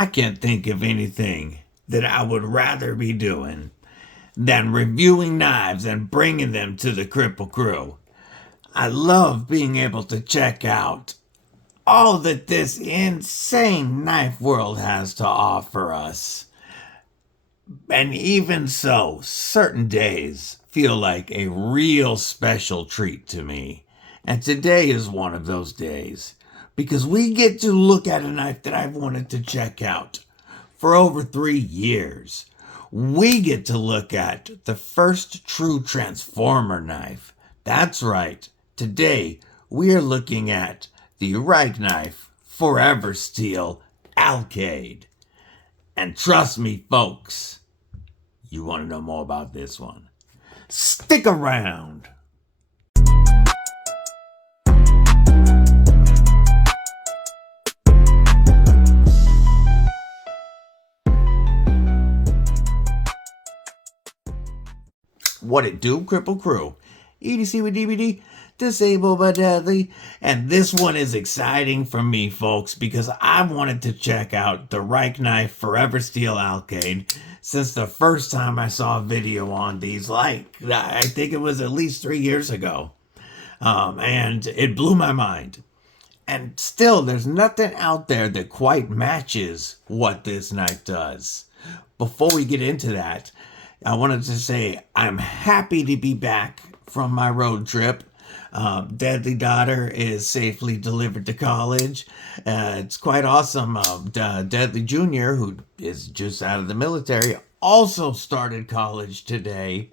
I can't think of anything that I would rather be doing than reviewing knives and bringing them to the Kripple Krew. I love being able to check out all that this insane knife world has to offer us. And even so, certain days feel like a real special treat to me. And today is one of those days because we get to look at a knife that I've wanted to check out for over 3 years. We get to look at the first true transformer knife. That's right. Today, we are looking at the Rike knife, Forever Steel Alkaid. And trust me, folks, you want to know more about this one. Stick around. What it do, Kripple Krew? EDC with DVD, disabled but deadly. And this one is exciting for me, folks, because I wanted to check out the Rike knife Forever Steel Alkaid since the first time I saw a video on these, like, I think it was at least 3 years ago. And it blew my mind. And still, there's nothing out there that quite matches what this knife does. Before we get into that, I wanted to say I'm happy to be back from my road trip. Deadly daughter is safely delivered to college. It's quite awesome. Deadly Jr., who is just out of the military, also started college today.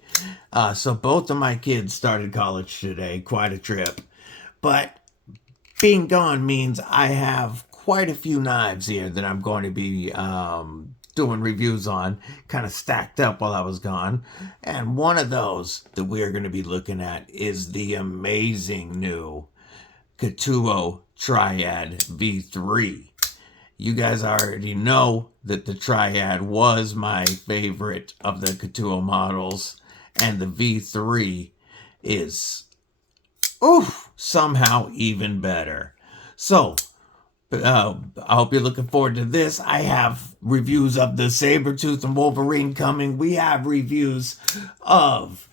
So both of my kids started college today. Quite a trip. But being gone means I have quite a few knives here that I'm going to be doing reviews on, kind of stacked up while I was gone. And one of those that we're going to be looking at is the amazing new Krew Triad V3. You guys already know that the Triad was my favorite of the Krew models, and the V3 is somehow even better. So I hope you're looking forward to this. I have reviews of the Sabretooth and Wolverine coming. We have reviews of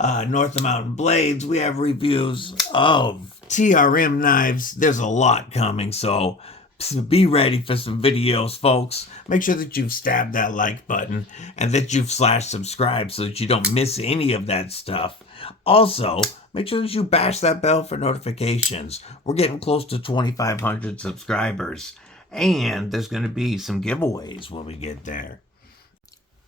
North Mountain Blades. We have reviews of TRM knives. There's a lot coming, so be ready for some videos, folks. Make sure that you've stabbed that like button and that you've /subscribe so that you don't miss any of that stuff. Also, make sure that you bash that bell for notifications. We're getting close to 2,500 subscribers, and there's going to be some giveaways when we get there.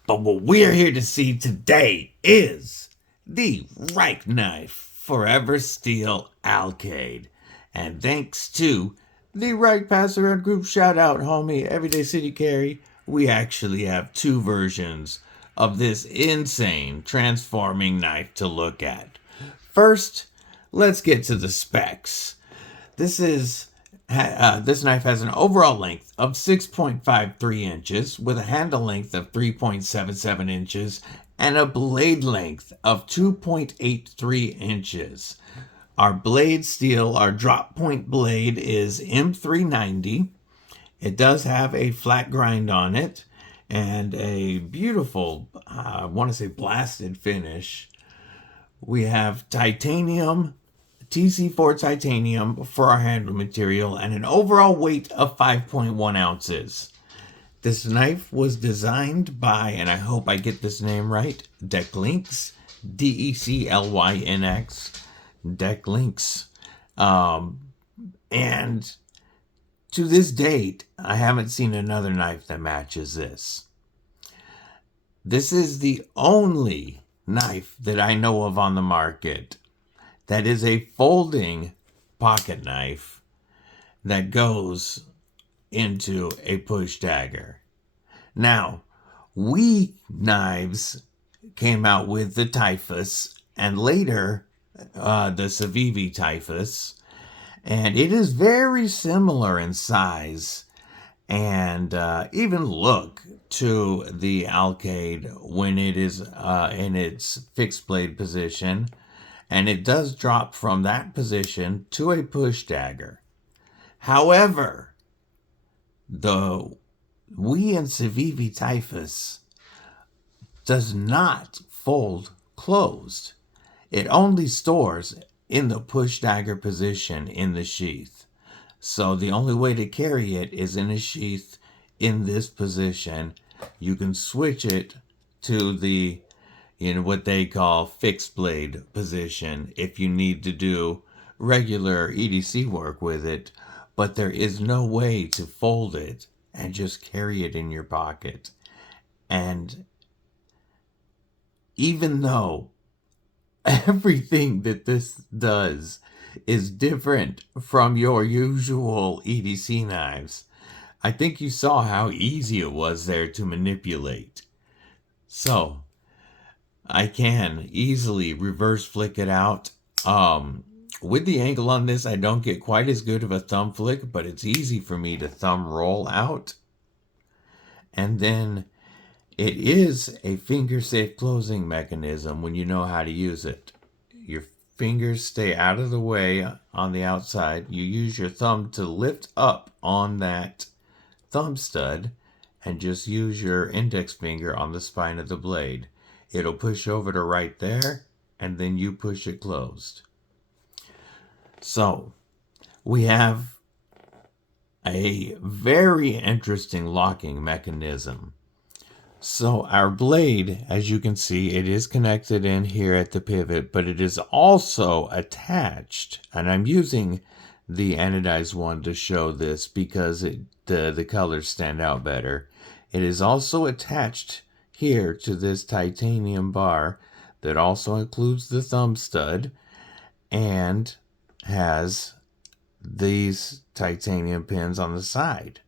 But what we're here to see today is the Rike knife Forever Steel Alkaid. And thanks to the Rike Pass Around group, shout out, homie, Everyday City Carry, we actually have 2 versions of this insane transforming knife to look at. First, let's get to the specs. This knife has an overall length of 6.53 inches with a handle length of 3.77 inches and a blade length of 2.83 inches. Our blade steel, our drop point blade, is M390. It does have a flat grind on it and a beautiful, I want to say blasted finish. We have titanium, TC4 titanium for our handle material, and an overall weight of 5.1 ounces. This knife was designed by, and I hope I get this name right, Declynx, Declynx, Declynx. And to this date, I haven't seen another knife that matches this. This is the only knife that I know of on the market that is a folding pocket knife that goes into a push dagger. Now, we knives came out with the Typhus and later the Civivi Typhus, and it is very similar in size and even look to the Alcade when it is in its fixed blade position, and it does drop from that position to a push dagger. However, the we in Civivi Typhus does not fold closed. It only stores in the push dagger position in the sheath. So the only way to carry it is in a sheath in this position. You can switch it to the, what they call fixed blade position if you need to do regular EDC work with it, but there is no way to fold it and just carry it in your pocket. And even though everything that this does is different from your usual EDC knives, I think you saw how easy it was there to manipulate. So I can easily reverse flick it out. With the angle on this, I don't get quite as good of a thumb flick, but it's easy for me to thumb roll out. And then it is a finger safe closing mechanism when you know how to use it. Your fingers stay out of the way on the outside. You use your thumb to lift up on that thumb stud and just use your index finger on the spine of the blade. It'll push over to right there, and then you push it closed. So we have a very interesting locking mechanism. So our blade, as you can see, it is connected in here at the pivot, but it is also attached, and I'm using the anodized one to show this because the colors stand out better. It is also attached here to this titanium bar that also includes the thumb stud and has these titanium pins on the side.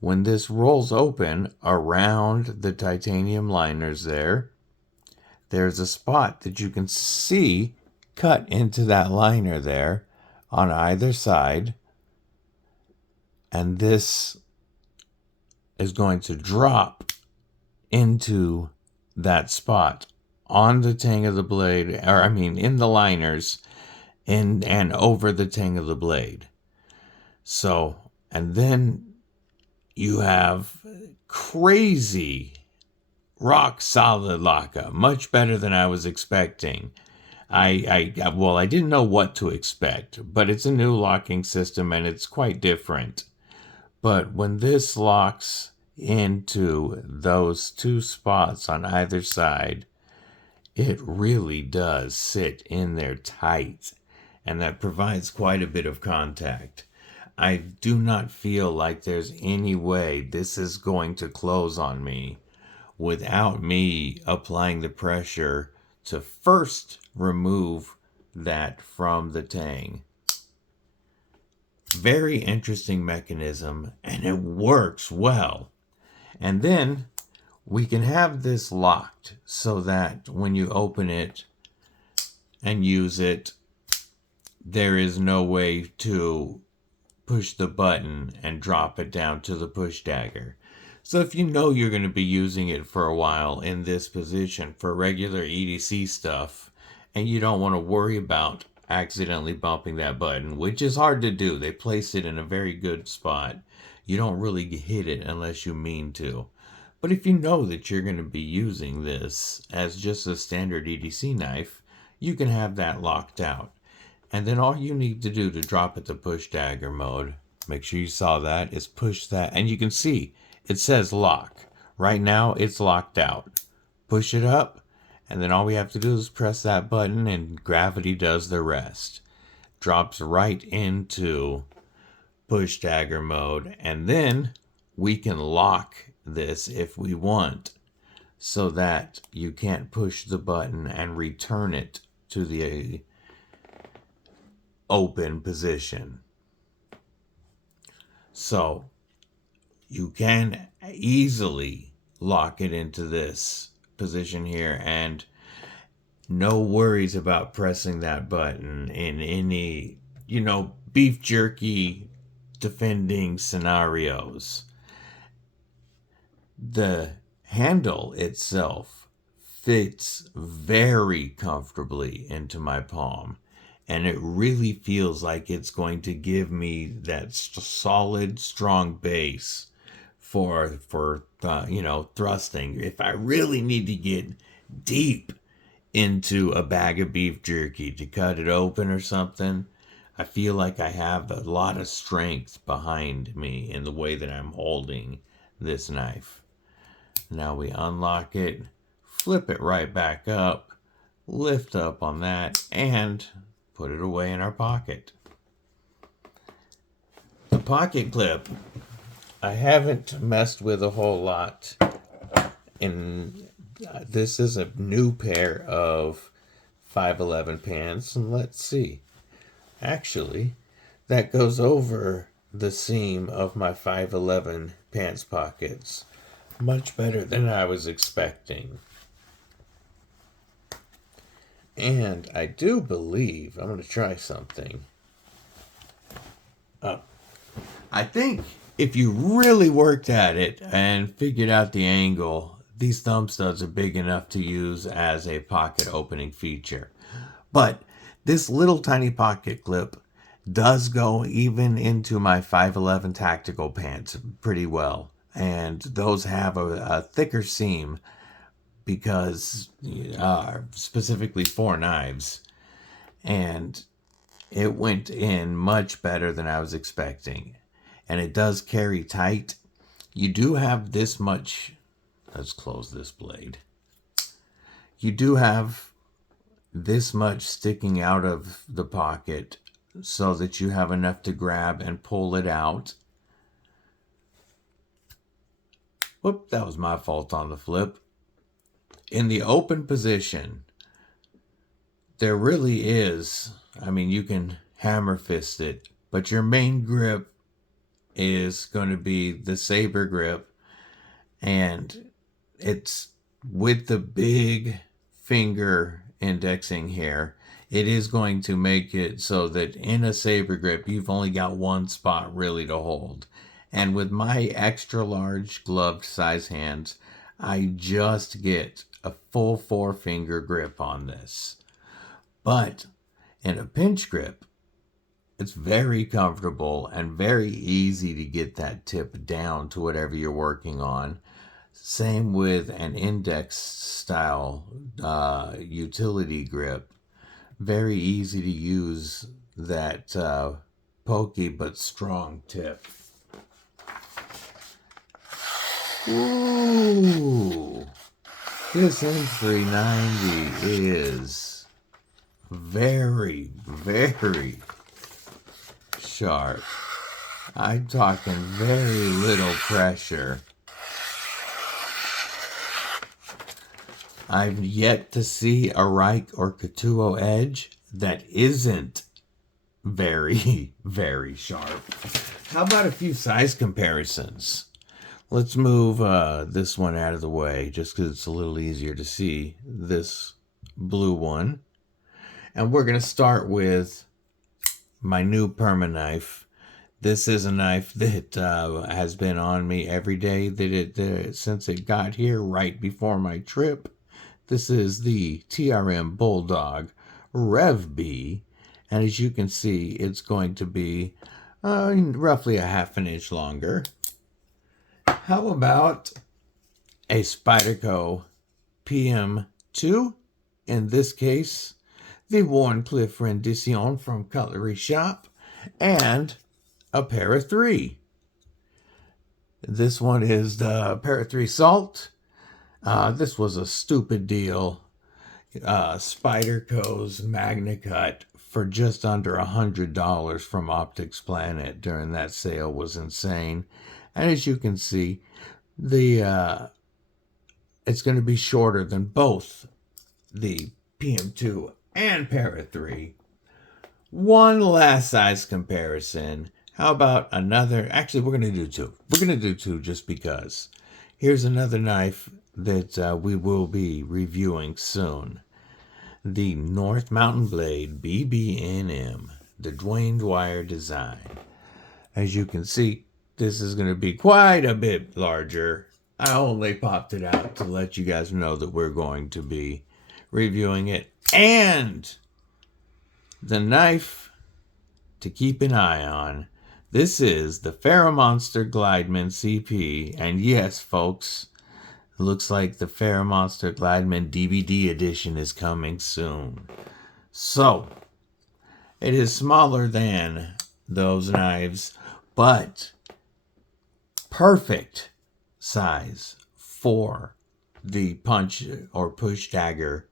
When this rolls open around the titanium liners there's a spot that you can see cut into that liner there on either side. And this is going to drop into that spot on the tang of the blade, in the liners and over the tang of the blade. So, and then you have crazy rock solid lockup, much better than I was expecting. I didn't know what to expect, but it's a new locking system and it's quite different. But when this locks into those two spots on either side, it really does sit in there tight, and that provides quite a bit of contact. I do not feel like there's any way this is going to close on me without me applying the pressure to first remove that from the tang. Very interesting mechanism, and it works well. And then we can have this locked so that when you open it and use it, there is no way to push the button and drop it down to the push dagger. So if you know you're going to be using it for a while in this position for regular EDC stuff, and you don't want to worry about accidentally bumping that button, which is hard to do. They place it in a very good spot. You don't really hit it unless you mean to. But if you know that you're going to be using this as just a standard EDC knife, you can have that locked out. And then all you need to do to drop it to push dagger mode, make sure you saw that, is push that. And you can see it says lock. Right now it's locked out. Push it up, and then all we have to do is press that button and gravity does the rest. Drops right into push dagger mode, and then we can lock this if we want so that you can't push the button and return it to the open position. So you can easily lock it into this position here, and no worries about pressing that button in any, beef jerky defending scenarios. The handle itself fits very comfortably into my palm, and it really feels like it's going to give me that solid, strong base for thrusting. If I really need to get deep into a bag of beef jerky to cut it open or something, I feel like I have a lot of strength behind me in the way that I'm holding this knife. Now we unlock it, flip it right back up, lift up on that, and put it away in our pocket. The pocket clip, I haven't messed with a whole lot. And this is a new pair of 511 pants, and let's see. Actually, that goes over the seam of my 511 pants pockets. Much better than I was expecting. And I do believe, I'm going to try something. I think if you really worked at it and figured out the angle, these thumb studs are big enough to use as a pocket opening feature. But this little tiny pocket clip does go even into my 511 tactical pants pretty well. And those have a thicker seam because specifically for knives. And it went in much better than I was expecting. And it does carry tight. You do have this much. Let's close this blade. You do have this much sticking out of the pocket so that you have enough to grab and pull it out. Whoop, that was my fault on the flip. In the open position, there really is, you can hammer fist it, but your main grip is going to be the saber grip, and it's with the big finger indexing here. It is going to make it so that in a saber grip, you've only got one spot really to hold. And with my extra large gloved size hands, I just get a full 4-finger grip on this. But in a pinch grip, it's very comfortable and very easy to get that tip down to whatever you're working on. Same with an index style utility grip. Very easy to use that pokey but strong tip. Ooh, this M390 is very, very sharp. I'm talking very little pressure. I've yet to see a Rike or Krew edge that isn't very, very sharp. How about a few size comparisons? Let's move this one out of the way just because it's a little easier to see this blue one. And we're going to start with my new perma knife. This is a knife that has been on me every day since it got here right before my trip. This is the TRM Bulldog Rev B, and as you can see, it's going to be roughly a ½ an inch longer. How about a Spyderco PM2? In this case, the Wharncliffe Rendition from Cutlery Shop, and a Para 3. This one is the Para 3 Salt. This was a stupid deal. Spyderco's Magna Cut for just under $100 from Optics Planet during that sale was insane. And as you can see, it's going to be shorter than both the PM2 and Para 3. One last size comparison. How about another? Actually, we're going to do two. We're going to do two just because. Here's another knife that we will be reviewing soon. The North Mountain Blade BB&M, the Dwayne Dwyer design. As you can see, this is going to be quite a bit larger. I only popped it out to let you guys know that we're going to be reviewing it. And the knife to keep an eye on, This is the Monster Glideman CP, and yes, folks, it looks like the Monster Glideman DVD edition is coming soon. So, it is smaller than those knives, but perfect size for the punch or push dagger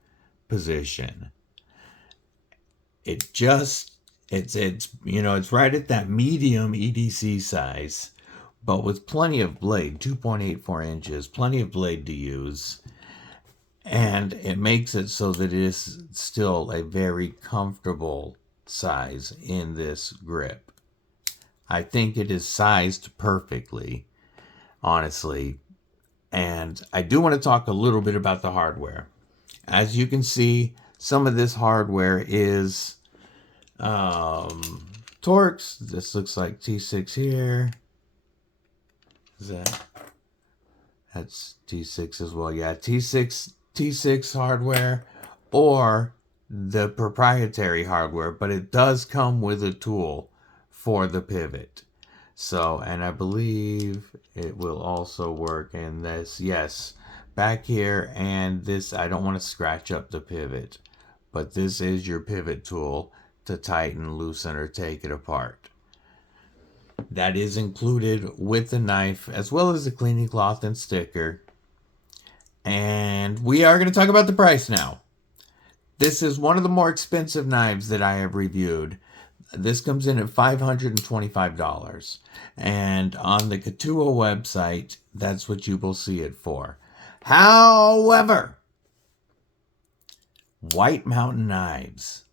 position. It's right at that medium EDC size, but with plenty of blade, 2.84 inches, plenty of blade to use. And it makes it so that it is still a very comfortable size in this grip. I think it is sized perfectly, honestly. And I do want to talk a little bit about the hardware. As you can see, some of this hardware is Torx. This looks like T6 here. That's T6 as well. Yeah, T6 hardware or the proprietary hardware, but it does come with a tool for the pivot. So, and I believe it will also work in this. Yes, back here, and this, I don't want to scratch up the pivot, but this is your pivot tool to tighten, loosen, or take it apart. That is included with the knife, as well as the cleaning cloth and sticker. And we are going to talk about the price now. This is one of the more expensive knives that I have reviewed. This comes in at $525. And on the Krew website, that's what you will see it for. However, White Mountain Knives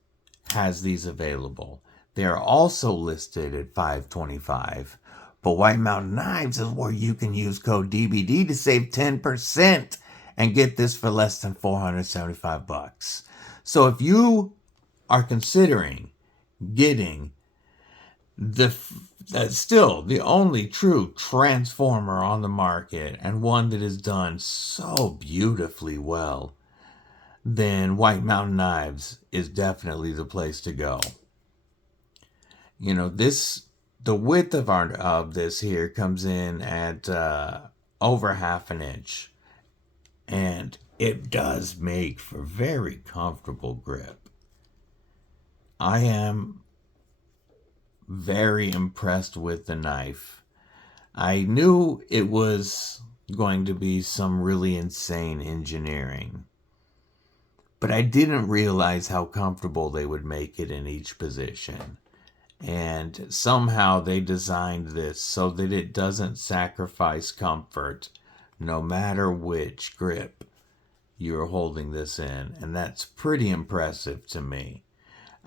has these available. They are also listed at $525. But White Mountain Knives is where you can use code DBD to save 10% and get this for less than $475. So if you are considering getting still the only true transformer on the market, and one that is done so beautifully well, then White Mountain Knives is definitely the place to go. You know, the width of this here comes in at over 1/2 inch, and it does make for very comfortable grip. I am very impressed with the knife. I knew it was going to be some really insane engineering, but I didn't realize how comfortable they would make it in each position. And somehow they designed this so that it doesn't sacrifice comfort no matter which grip you're holding this in. And that's pretty impressive to me.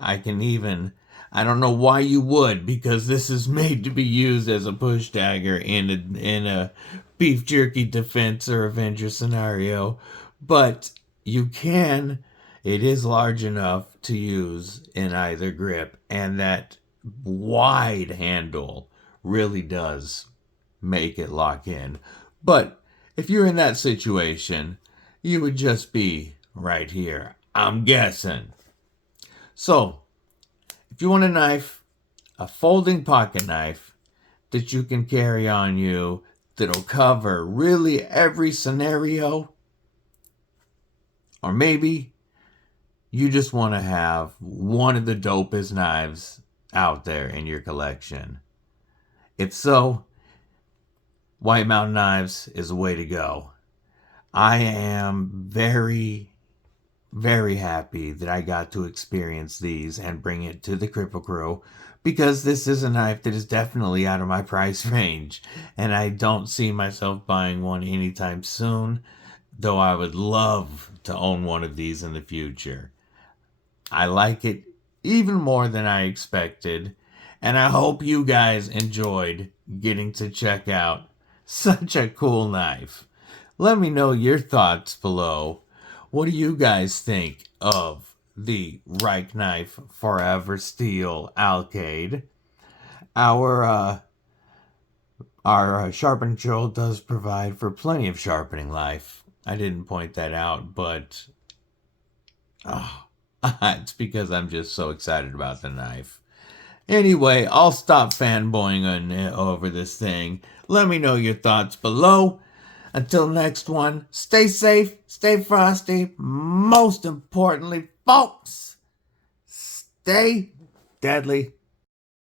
I don't know why you would, because this is made to be used as a push dagger in a beef jerky defense or Avenger scenario. But you can, it is large enough to use in either grip, and that wide handle really does make it lock in. But if you're in that situation, you would just be right here, I'm guessing. So, if you want a knife, a folding pocket knife that you can carry on you, that'll cover really every scenario, or maybe you just want to have one of the dopest knives out there in your collection. If so, White Mountain Knives is the way to go. I am very, very happy that I got to experience these and bring it to the Kripple Krew, because this is a knife that is definitely out of my price range, and I don't see myself buying one anytime soon, though I would love to own one of these in the future. I like it even more than I expected, and I hope you guys enjoyed getting to check out such a cool knife. Let me know your thoughts below. What do you guys think of the Rike knife Forever Steel Alkaid? Our sharpening tool does provide for plenty of sharpening life. I didn't point that out, but it's because I'm just so excited about the knife. Anyway, I'll stop fanboying over this thing. Let me know your thoughts below. Until next one, stay safe, stay frosty. Most importantly, folks, stay deadly